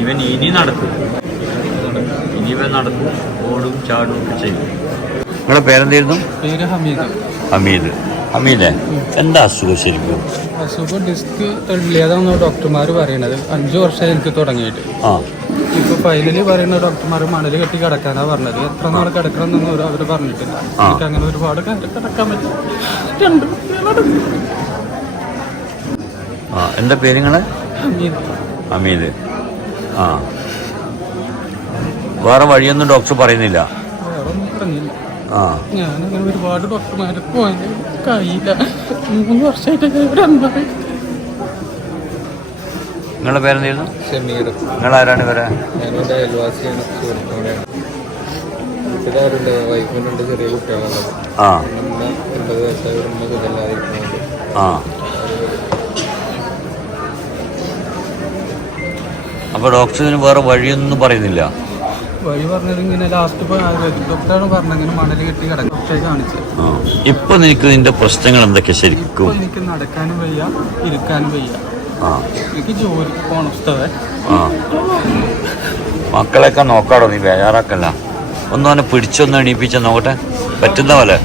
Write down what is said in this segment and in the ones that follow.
ഇവൻ ഇനി നടക്കും. ഇനി ഇവൻ നടക്കും ഓടും ചാടും ഒക്കെ ചെയ്യും. നിങ്ങളുടെ പേരെന്തായിരുന്നു? പേര് ഹമീദ്. ഹമീദ്. ഹമീദേ എന്താ അസുഖം ശരിക്കും? അസുഖം ഡിസ്ക് തള്ളിയതാണെന്ന് ഡോക്ടർമാർ പറയണത് അഞ്ചു വർഷമായി എനിക്ക് തുടങ്ങിയിട്ട്. ആ. ഇപ്പൊ ഫൈനലി പറയുന്ന ഡോക്ടർമാർ മണൽ കെട്ടി കിടക്കാനാ പറഞ്ഞത്. എത്ര നാൾ കിടക്കണം എന്നൊന്നും അവർ പറഞ്ഞിട്ടില്ല. എനിക്ക് അങ്ങനെ ഒരുപാട് കാര്യം കിടക്കാൻ പറ്റും. രണ്ട് ആ എന്താ പേര് നിങ്ങളെ? അമീദ് ഹമീദ്. ആ. വേറെ വഴിയൊന്നും ഡോക്ടർ പറയുന്നില്ല? ആ. ഞാനങ്ങനെ ഒരുപാട് ഡോക്ടർമാരെ പോയത് കഴിയില്ല മൂന്ന് വർഷമായിട്ട് ഇവിടെ നിങ്ങളുടെ പേരെന്തായിരുന്നു? ഷമീർ നിങ്ങൾ ആരാണ് ഇവരെ? ഞാനെന്റെ അയൽവാസിയാണ് സുഹൃത്തുക്കളെയാണ് വീട്ടിലാരുണ്ട്? വൈഫിനുണ്ട് ചെറിയ കുട്ടികളുള്ളത് ആ. വയസ്സായ ആ. അപ്പൊ ഡോക്ടർ ഇതിന് വേറെ വഴിയൊന്നും പറയുന്നില്ല. വഴി പറഞ്ഞത് ഇങ്ങനെ ലാസ്റ്റ് ഡോക്ടറാണ് പറഞ്ഞത് ഇങ്ങനെ മണൽ കെട്ടി കിടക്കും. ഡോക്ടറെ കാണിച്ചത് ആ. ഇപ്പൊ നിനക്ക് നിന്റെ പ്രശ്നങ്ങൾ എന്തൊക്കെ ഇപ്പൊ ശരിക്കും എനിക്ക് നടക്കാനും വയ്യ ഇരിക്കാനും വയ്യ. ആ. എനിക്ക് ജോലിക്ക് പോണേ ആ. മക്കളെയൊക്കെ നോക്കാടോ നീ ബേജാറാക്കല്ല ഒന്ന് അവനെ പിടിച്ചൊന്ന് എണീപ്പിച്ച നോക്കട്ടെ. പറ്റുന്ന പോലെ.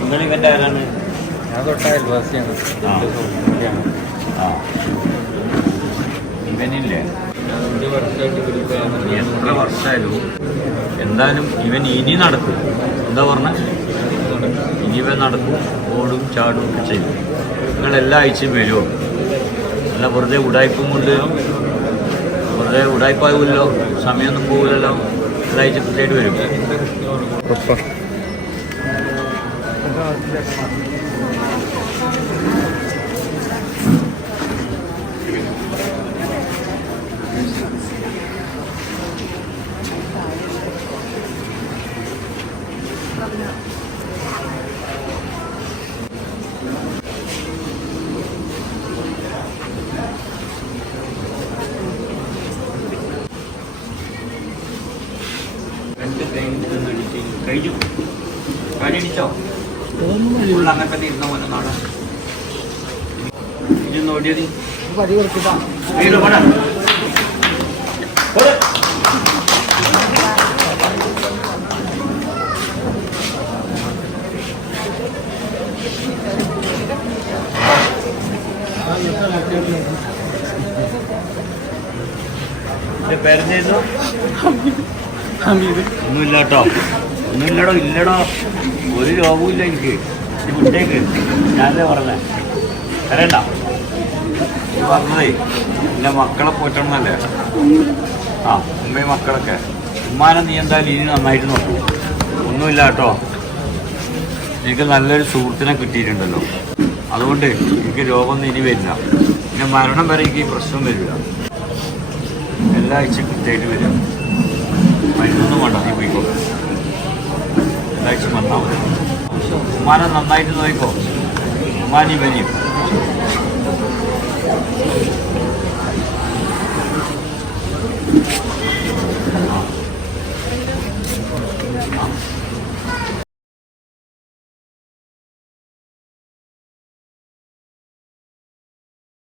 നിങ്ങൾ ഇവന്റെ ആരാണ്? ഞാൻ തൊട്ട അയൽവാസിയാണ്. ആ. എന്റെ സുഹൃത്തുക്കളെയാണ്. ആ. ഇവനില്ലേ? അഞ്ച് വർഷമായിട്ട് എത്ര വർഷമായാലും എന്തായാലും ഇവൻ ഇനി നടക്കും. എന്താ പറഞ്ഞ? ഇനി ഇവൻ നടക്കും ഓടും ചാടും ഒക്കെ ചെയ്യും. നിങ്ങൾ എല്ലാ ആഴ്ചയും വരുമോ അല്ല വെറുതെ ഉടായ്പും കൊണ്ട് വെറുതെ ഉടായ്പാവില്ലല്ലോ. സമയമൊന്നും പോകില്ലല്ലോ ആഴ്ച കൃത്യമായിട്ട് വരും. രണ്ട് തേങ്ങ അടിച്ച് കഴിഞ്ഞു. കഴിഞ്ഞിട്ടോ ഉള്ള അങ്ങനെ തന്നെ ഇരുന്ന പോലെ നാളെ. ഇരുന്ന് ഓടിയത് വീട് പോടാ. പോട്. എന്റെ പേരെന്തേന്നു ഹമീദ് ഒന്നുമില്ല കേട്ടോ ഒന്നുമില്ലടോ ഇല്ലടോ. ഒരു രോഗവുമില്ല എനിക്ക്. ഈ കുട്ടിയേക്ക് ഞാനല്ലേ പറഞ്ഞേ. തരണ്ട. പറഞ്ഞതേ എന്റെ മക്കളെ പോറ്റണമെന്നല്ലേ ആ ഉമ്മയും മക്കളൊക്കെ. ഉമ്മാനെ നീ എന്തായാലും ഇനി നന്നായിട്ട് നോക്കൂ. ഒന്നുമില്ല കേട്ടോ എനിക്ക് നല്ലൊരു സുഹൃത്തിനെ കിട്ടിയിട്ടുണ്ടല്ലോ. അതുകൊണ്ട് എനിക്ക് രോഗമൊന്നും ഇനി വരില്ല. പിന്നെ മരണം വരെ എനിക്ക് പ്രശ്നം വരില്ല. എല്ലാ ആഴ്ചയും കൃത്യമായിട്ട് വരിക. അതിനൊന്നും വേണ്ട നീ പോയിക്കോ എല്ലാഴ്ചയും വന്നാൽ മതി. ഉമ്മാനെ നന്നായിട്ട് നോയിക്കോ. ഉമ്മാനി വരിയും